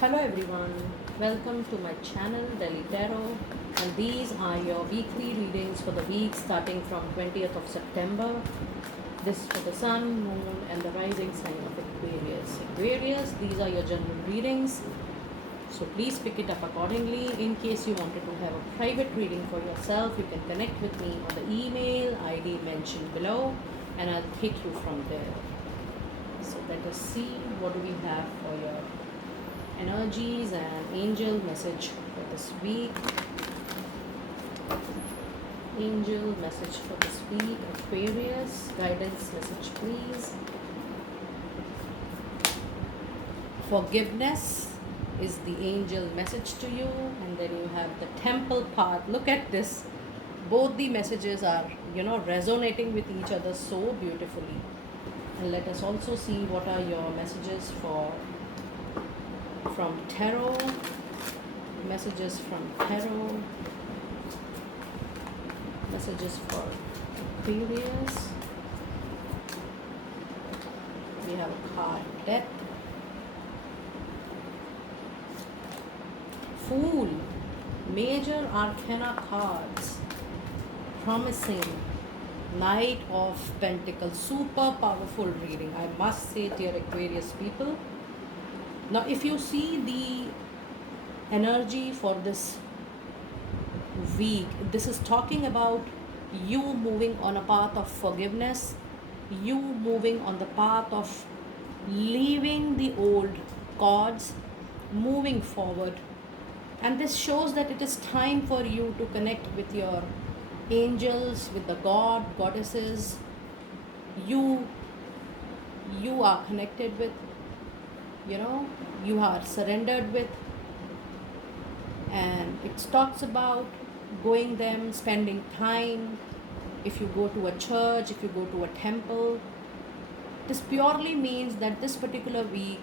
Hello everyone, welcome to my channel Delhi Tarot, and these are your weekly readings for the week starting from 20th of September. This for the Sun, Moon and the rising sign of Aquarius. Aquarius, these are your general readings, so please pick it up accordingly. In case you wanted to have a private reading for yourself, you can connect with me on the email ID mentioned below and I'll take you from there. So let us see what do we have for your energies and angel message for this week. Angel message for this week. Aquarius, guidance message please. Forgiveness is the angel message to you, and then you have the temple path. Look at this, both the messages are resonating with each other so beautifully. And let us also see what are your messages from tarot. Messages from tarot. Messages for Aquarius. We have a card, Death. Fool. Major Arcana cards. Promising. Knight of Pentacles. Super powerful reading, I must say, dear Aquarius people. Now if you see the energy for this week, this is talking about you moving on a path of forgiveness, you moving on the path of leaving the old gods, moving forward. And this shows that it is time for you to connect with your angels, with the goddesses you are connected with, you are surrendered with. And it talks about going them, spending time. If you go to a church, if you go to a temple, this purely means that this particular week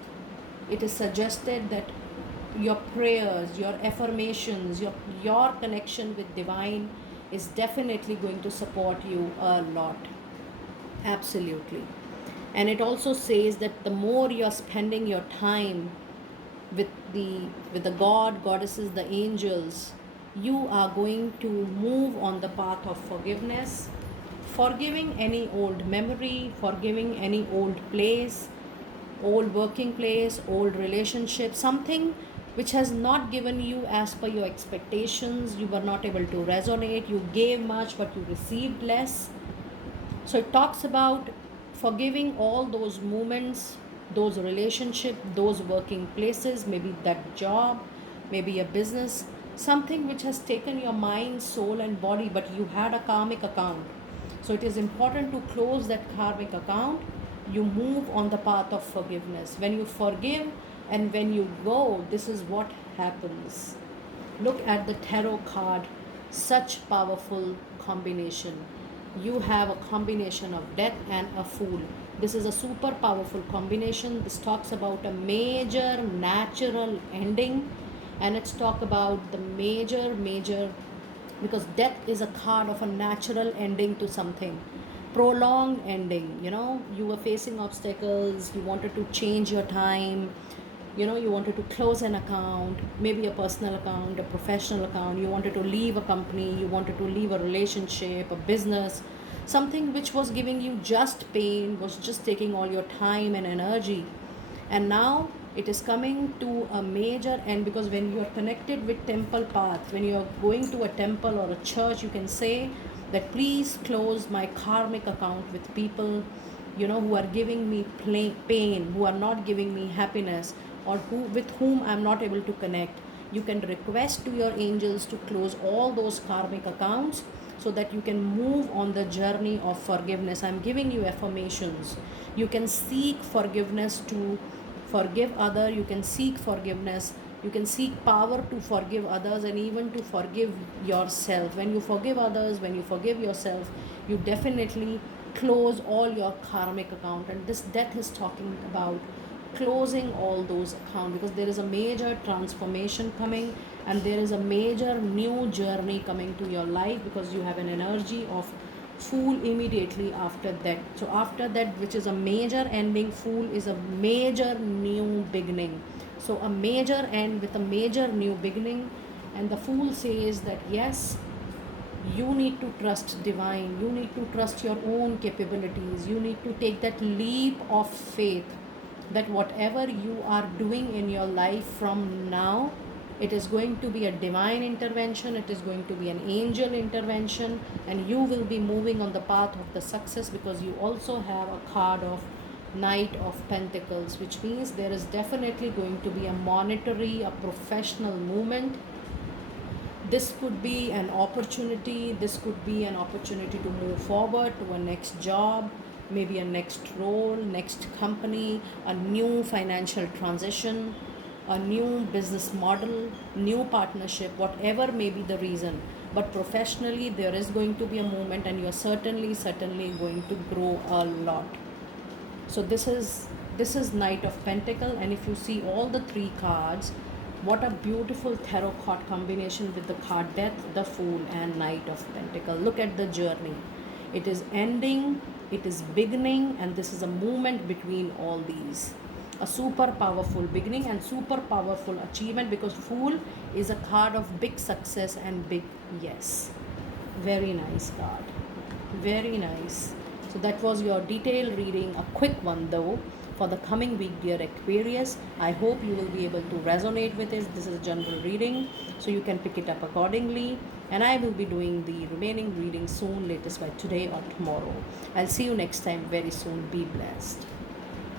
it is suggested that your prayers, your affirmations, your connection with divine is definitely going to support you a lot. Absolutely. And it also says that the more you're spending your time with the goddesses, the angels, you are going to move on the path of forgiveness, forgiving any old memory, forgiving any old place, old working place, old relationship, something which has not given you as per your expectations. You were not able to resonate, you gave much but you received less. So it talks about forgiving all those moments, those relationships, those working places, maybe that job, maybe a business, something which has taken your mind, soul and body, but you had a karmic account. So it is important to close that karmic account. You move on the path of forgiveness. When you forgive and when you go, this is what happens. Look at the tarot card, such powerful combination. You have a combination of death and a fool. This is a super powerful combination. This talks about a major natural ending, and it's talk about the major, because death is a card of a natural ending to something, prolonged ending. You were facing obstacles, you wanted to change your time, you wanted to close an account, maybe a personal account, a professional account, you wanted to leave a company, you wanted to leave a relationship, a business, something which was giving you just pain, was just taking all your time and energy. And now it is coming to a major end, because when you are connected with temple path, when you are going to a temple or a church, you can say that please close my karmic account with people who are giving me pain, who are not giving me happiness, or with whom I'm not able to connect. You can request to your angels to close all those karmic accounts so that you can move on the journey of forgiveness. I'm giving you affirmations. You can seek forgiveness to forgive other. You can seek forgiveness. You can seek power to forgive others and even to forgive yourself. When you forgive others, when you forgive yourself, you definitely close all your karmic account. And this death is talking about closing all those accounts, because there is a major transformation coming and there is a major new journey coming to your life, because you have an energy of fool immediately after that. So after that, which is a major ending, fool is a major new beginning. So a major end with a major new beginning. And the Fool says that yes, you need to trust divine, you need to trust your own capabilities, you need to take that leap of faith that whatever you are doing in your life from now, it is going to be a divine intervention, it is going to be an angel intervention, and you will be moving on the path of the success, because you also have a card of Knight of Pentacles, which means there is definitely going to be a monetary, a professional movement. This could be an opportunity, this could be an opportunity to move forward to a next job, maybe a next role, next company, a new financial transition, a new business model, new partnership, whatever may be the reason. But professionally there is going to be a movement, and you're certainly going to grow a lot. So this is Knight of Pentacle, and if you see all the three cards, what a beautiful tarot card combination with the card Death, the Fool, and Knight of Pentacle. Look at the journey. It is ending, it is beginning, and this is a movement between all these. A super powerful beginning and super powerful achievement, because Fool is a card of big success and big yes. Very nice card. Very nice. So that was your detailed reading, a quick one though, for the coming week, dear Aquarius. I hope you will be able to resonate with it. This is a general reading, so you can pick it up accordingly. And I will be doing the remaining reading soon, latest by today or tomorrow. I'll see you next time very soon. Be blessed.